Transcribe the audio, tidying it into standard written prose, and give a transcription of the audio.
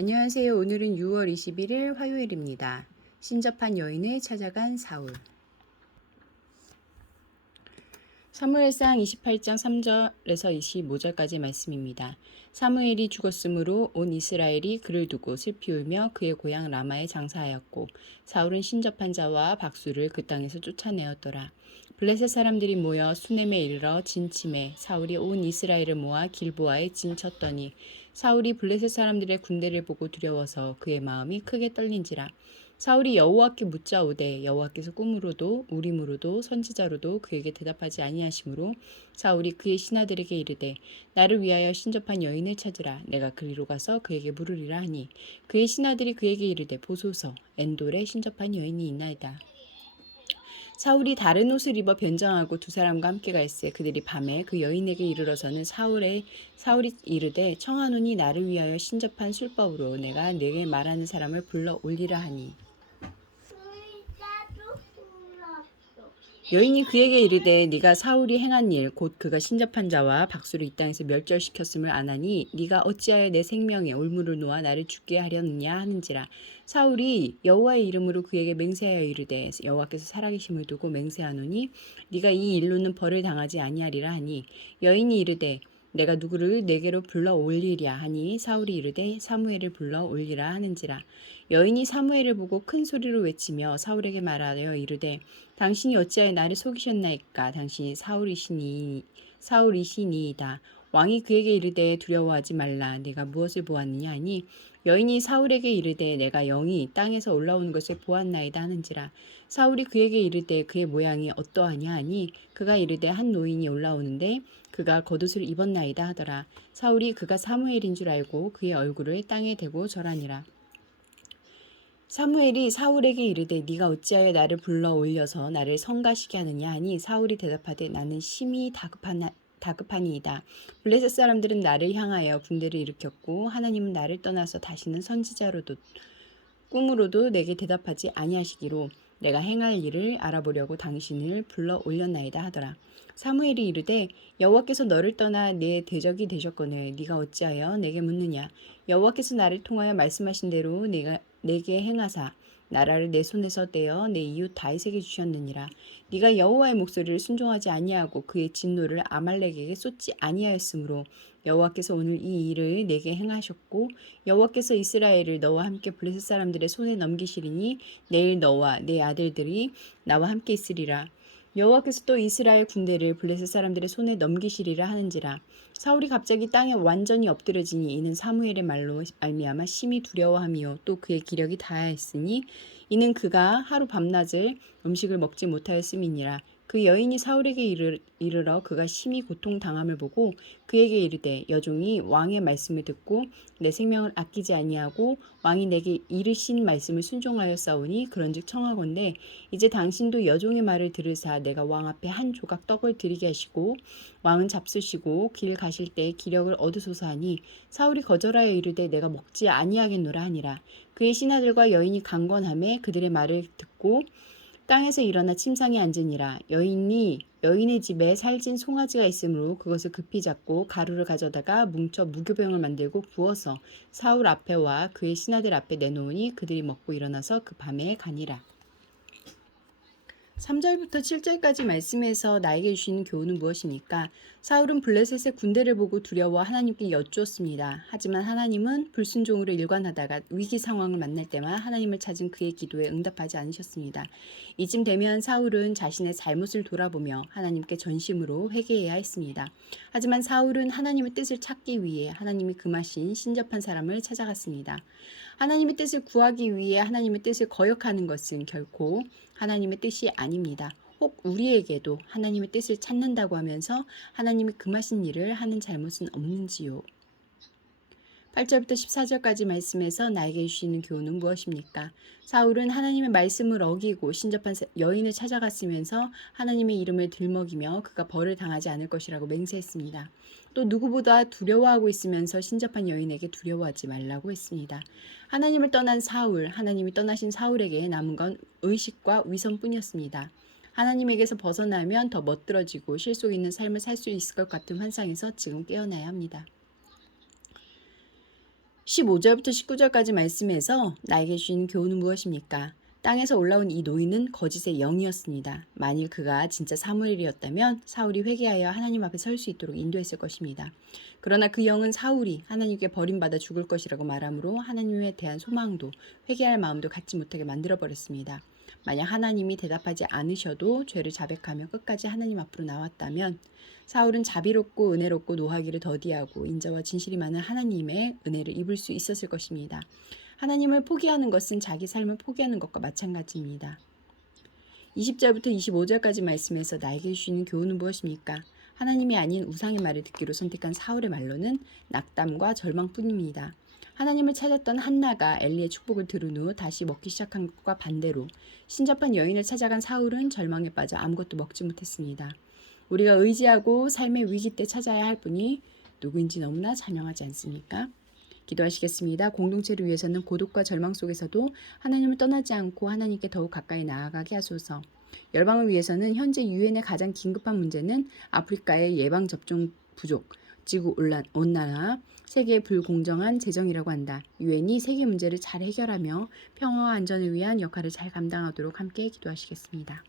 안녕하세요. 오늘은 6월 21일 화요일입니다. 신접한 여인을 찾아간 사울. 사무엘상 28장 3절에서 25절까지 말씀입니다. 사무엘이 죽었으므로 온 이스라엘이 그를 두고 슬피 울며 그의 고향 라마에 장사하였고 사울은 신접한 자와 박수를 그 땅에서 쫓아내었더라. 블레셋 사람들이 모여 수넴에 이르러 진침해 사울이 온 이스라엘을 모아 길보아에 진쳤더니 사울이 블레셋 사람들의 군대를 보고 두려워서 그의 마음이 크게 떨린지라. 사울이 여호와께 묻자오되 여호와께서 꿈으로도 우림으로도 선지자로도 그에게 대답하지 아니하시므로 사울이 그의 신하들에게 이르되 나를 위하여 신접한 여인을 찾으라. 내가 그리로 가서 그에게 물으리라 하니 그의 신하들이 그에게 이르되 보소서 엔돌에 신접한 여인이 있나이다. 사울이 다른 옷을 입어 변장하고 두 사람과 함께 갈새 그들이 밤에 그 여인에게 이르러서는 사울이 이르되 청하노니 나를 위하여 신접한 술법으로 내가 네게 말하는 사람을 불러 올리라 하니 여인이 그에게 이르되 네가 사울이 행한 일 곧 그가 신접한 자와 박수를 이 땅에서 멸절시켰음을 아나니 네가 어찌하여 내 생명에 올무를 놓아 나를 죽게 하려느냐 하는지라. 사울이 여호와의 이름으로 그에게 맹세하여 이르되 여호와께서 살아계심을 두고 맹세하노니 네가 이 일로는 벌을 당하지 아니하리라 하니 여인이 이르되 내가 누구를 내게로 불러 올리랴 하니 사울이 이르되 사무엘을 불러 올리라 하는지라. 여인이 사무엘을 보고 큰 소리로 외치며 사울에게 말하여 이르되 당신이 어찌하여 나를 속이셨나이까. 당신이 사울이시니이다. 왕이 그에게 이르되 두려워하지 말라. 네가 무엇을 보았느냐 하니 여인이 사울에게 이르되 내가 영이 땅에서 올라오는 것을 보았나이다 하는지라. 사울이 그에게 이르되 그의 모양이 어떠하냐 하니 그가 이르되 한 노인이 올라오는데 그가 겉옷을 입었나이다 하더라. 사울이 그가 사무엘인 줄 알고 그의 얼굴을 땅에 대고 절하니라. 사무엘이 사울에게 이르되 네가 어찌하여 나를 불러 올려서 나를 성가시게 하느냐 하니 사울이 대답하되 나는 심히 다급하니이다. 블레셋 사람들은 나를 향하여 군대를 일으켰고 하나님은 나를 떠나서 다시는 선지자로도 꿈으로도 내게 대답하지 아니하시기로 내가 행할 일을 알아보려고 당신을 불러 올렸나이다 하더라. 사무엘이 이르되 여호와께서 너를 떠나 내 대적이 되셨거늘 네가 어찌하여 내게 묻느냐. 여호와께서 나를 통하여 말씀하신 대로 내게 행하사 나라를 내 손에서 떼어 내 이웃 다윗에게 주셨느니라. 네가 여호와의 목소리를 순종하지 아니하고 그의 진노를 아말렉에게 쏟지 아니하였으므로 여호와께서 오늘 이 일을 내게 행하셨고 여호와께서 이스라엘을 너와 함께 블레셋 사람들의 손에 넘기시리니 내일 너와 내 아들들이 나와 함께 있으리라. 여호와께서 또 이스라엘 군대를 블레셋 사람들의 손에 넘기시리라 하는지라. 사울이 갑자기 땅에 완전히 엎드려지니 이는 사무엘의 말로 말미암아 심히 두려워함이요 또 그의 기력이 다하였으니 이는 그가 하루 밤낮을 음식을 먹지 못하였음이니라. 그 여인이 사울에게 이르러 그가 심히 고통당함을 보고 그에게 이르되 여종이 왕의 말씀을 듣고 내 생명을 아끼지 아니하고 왕이 내게 이르신 말씀을 순종하였사오니 그런즉 청하건대 이제 당신도 여종의 말을 들으사 내가 왕 앞에 한 조각 떡을 드리게 하시고 왕은 잡수시고 길 가실 때 기력을 얻으소서 하니 사울이 거절하여 이르되 내가 먹지 아니하겠노라 하니라. 그의 신하들과 여인이 강권하매 그들의 말을 듣고 땅에서 일어나 침상에 앉으니라. 여인의 집에 살찐 송아지가 있으므로 그것을 급히 잡고 가루를 가져다가 뭉쳐 무교병을 만들고 부어서 사울 앞에와 그의 신하들 앞에 내놓으니 그들이 먹고 일어나서 그 밤에 가니라. 3절부터 7절까지 말씀에서 나에게 주시는 교훈은 무엇입니까? 사울은 블레셋의 군대를 보고 두려워 하나님께 여쭈었습니다. 하지만 하나님은 불순종으로 일관하다가 위기 상황을 만날 때만 하나님을 찾은 그의 기도에 응답하지 않으셨습니다. 이쯤 되면 사울은 자신의 잘못을 돌아보며 하나님께 전심으로 회개해야 했습니다. 하지만 사울은 하나님의 뜻을 찾기 위해 하나님이 금하신 신접한 사람을 찾아갔습니다. 하나님의 뜻을 구하기 위해 하나님의 뜻을 거역하는 것은 결코 하나님의 뜻이 아닙니다. 혹 우리에게도 하나님의 뜻을 찾는다고 하면서 하나님이 금하신 일을 하는 잘못은 없는지요? 8절부터 14절까지 말씀에서 나에게 주시는 교훈은 무엇입니까? 사울은 하나님의 말씀을 어기고 신접한 여인을 찾아갔으면서 하나님의 이름을 들먹이며 그가 벌을 당하지 않을 것이라고 맹세했습니다. 또 누구보다 두려워하고 있으면서 신접한 여인에게 두려워하지 말라고 했습니다. 하나님을 떠난 사울, 하나님이 떠나신 사울에게 남은 건 의식과 위선뿐이었습니다. 하나님에게서 벗어나면 더 멋들어지고 실속 있는 삶을 살 수 있을 것 같은 환상에서 지금 깨어나야 합니다. 15절부터 19절까지 말씀에서 나에게 주신 교훈은 무엇입니까? 땅에서 올라온 이 노인은 거짓의 영이었습니다. 만일 그가 진짜 사무엘이었다면 사울이 회개하여 하나님 앞에 설 수 있도록 인도했을 것입니다. 그러나 그 영은 사울이 하나님께 버림받아 죽을 것이라고 말하므로 하나님에 대한 소망도 회개할 마음도 갖지 못하게 만들어버렸습니다. 만약 하나님이 대답하지 않으셔도 죄를 자백하며 끝까지 하나님 앞으로 나왔다면 사울은 자비롭고 은혜롭고 노하기를 더디하고 인자와 진실이 많은 하나님의 은혜를 입을 수 있었을 것입니다. 하나님을 포기하는 것은 자기 삶을 포기하는 것과 마찬가지입니다. 20절부터 25절까지 말씀에서 나에게 주시는 교훈은 무엇입니까? 하나님이 아닌 우상의 말을 듣기로 선택한 사울의 말로는 낙담과 절망뿐입니다. 하나님을 찾았던 한나가 엘리의 축복을 들은 후 다시 먹기 시작한 것과 반대로 신접한 여인을 찾아간 사울은 절망에 빠져 아무것도 먹지 못했습니다. 우리가 의지하고 삶의 위기 때 찾아야 할 분이 누구인지 너무나 자명하지 않습니까? 기도하시겠습니다. 공동체를 위해서는 고독과 절망 속에서도 하나님을 떠나지 않고 하나님께 더욱 가까이 나아가게 하소서. 열방을 위해서는 현재 유엔의 가장 긴급한 문제는 아프리카의 예방접종 부족, 지구 온난화, 세계의 불공정한 재정이라고 한다. 유엔이 세계 문제를 잘 해결하며 평화와 안전을 위한 역할을 잘 감당하도록 함께 기도하시겠습니다.